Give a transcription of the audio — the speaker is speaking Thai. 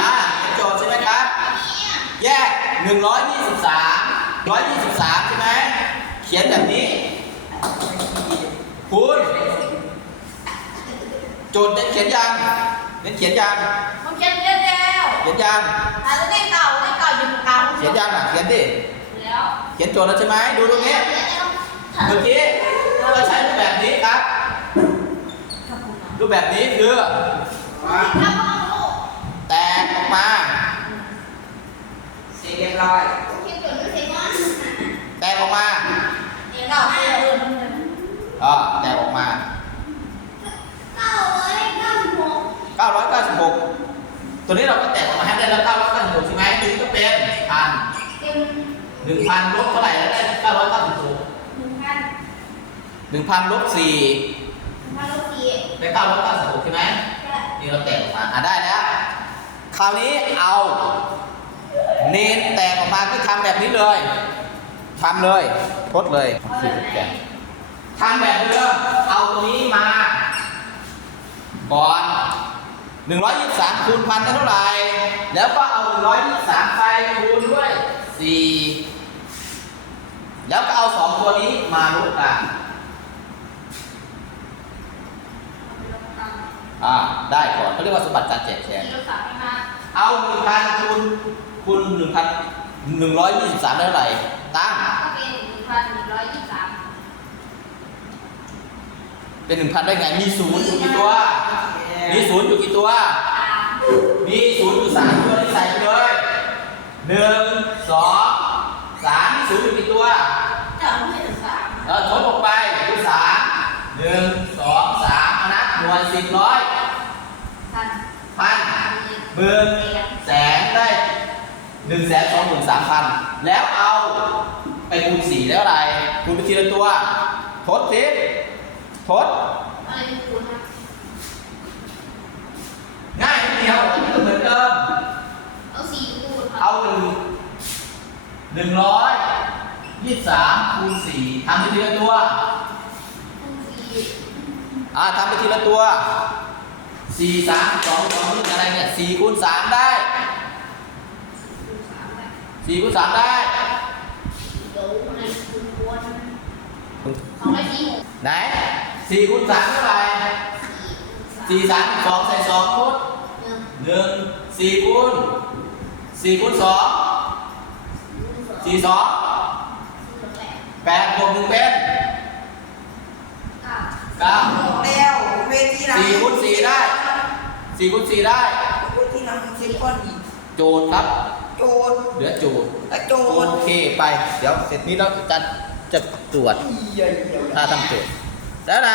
อ่าเป็นโจทย์ใช่ไหมครับ แยก 123 123 ใช่ไหม เขียนแบบนี้คุณโจทย์เน้นเขียนยังเน้นเขียนยังมันเขียนเยอะแล้วเขียนยังแต่เลขเก่าเลขเก่าอยู่เก่าเขียนยังอะ เขียนดิ แล้วเขียนโจทย์แล้วใช่ไหม ดูตรงนี้ เมื่อกี้เราใช้รูปแบบนี้ครับ รูปแบบนี้คือถ้าพ่อลูก แตกออกมา เสร็จเรียบร้อย เขียนจนไม่เสร็จว่า แตกออกมา เดี๋ยวเราให้เดิน อ่าแตกออกมา เก้าร้อยเก้าสิบหก 996ตัวนี้เราก็แตกออกมาให้ได้แล้ว996ใช่ไหมตัวนี้ก็เป็นพันเป็นหนึ่งพันลบเท่าไหร่แล้วได้996หนึ่งพันหนึ่งพันลบสี่พันลบสี่ได้996ใช่ไหมใช่นี่เราแตกออกมาอะได้แล้วคราวนี้เอาเนนแตกออกมาก็ทำแบบนี้เลยทำเลยทดเลยสี่สิบแปดทำแบบเดิมเอาตรงนี้มาก่อน 123คูณพันได้เท่าไหร่ แล้วก็เอา 123ไปคูณด้วย 4 แล้วก็เอา 2 ตัวนี้มาลบกัน อ่า ได้ก่อนเขาเรียกว่าสมบัติการแจกแชร์สี่ลบสามไม่มาเอาหนึ่งพันคูณคูณหนึ่งพันหนึ่งร้อยยี่สิบสามได้เท่าไหร่ ตั้งก็เป็นหนึ่งพันหนึ่งร้อยยี่สิบสามเป็นหนึ่งพันได้ไง มีศูนย์อยู่กี่ตัว มีศูนย์อยู่กี่ตัวสามมีศูนย์อยู่สามตัวที่ใส่ไปเลยหนึ่งสองสามมีศูนย์อยู่กี่ตัวเจ้าไม่ถึงสามเออทดออกไปดูสามหนึ่งสองสามเอานับหน่วยสิบร้อยพันพันหมื่นแสนได้หนึ่งแสนสองหมื่นสามพันแล้วเอาไปคูณสี่แล้วอะไรคูณไปทีละตัว ทดสิทด อะไรเป็นคูณครับ ง่ายนิดเดียวอันนี้ก็เหมือนเดิม เอาสี่คูณครับ เอาหนึ่งหนึ่งร้อยยี่สิบสามคูณสี่ทำไปทีละตัวคูณสี่อ่าทำไปทีละตัวสี่สามสองสองหนึ่งอะไรเนี่ยสี่คูณสามได้คูณสามไปสี่คูณสามได้เดี๋ยวอะไรคูณคูณสองร้อยสี่หกไหนสี่คูณสามเท่าไหร่สี่สี่สามสองใส่สองคูณหนึ่งหนึ่งสี่คูณ สี่คูณสองสี่สี่สองแปดแปดบวกหนึ่งเป็นเก้าเก้าหมดแล้วเวทีหลังสี่คูณสี่ได้สี่คูณสี่ได้เวทีหลังสิบก้อนอีกโจทย์ครับ โจทย์เหลือโจทย์และโจโอทย์เคไป เดี๋ยวเสร็จนี้เราจะจะตรวจเยี่ยมถ้าทำโจทย์แล้วอะไร